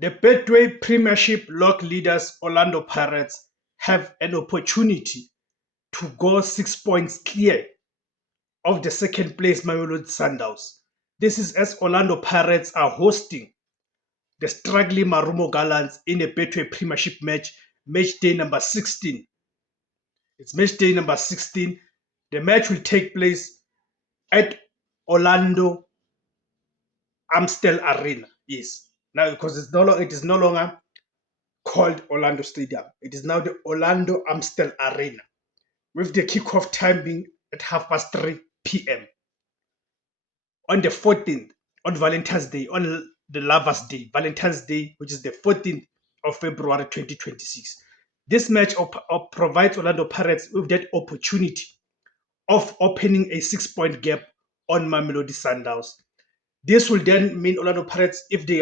The Betway Premiership log leaders Orlando Pirates have an opportunity to go 6 points clear of the second place Mamelodi Sundowns. This is as Orlando Pirates are hosting the struggling Marumo Gallants in a Betway Premiership match day number 16. It's match day number 16. The match will take place at Orlando Amstel Arena. Yes. Now, because it is no longer called Orlando Stadium. It is now the Orlando Amstel Arena, with the kickoff time being at 3:30 p.m. on the 14th, on Valentine's Day, on the Lovers' Day, Valentine's Day, which is the 14th of February 2026. This match provides Orlando Pirates with that opportunity of opening a 6 point gap on Mamelodi Sundowns. This will then mean Orlando Pirates, if they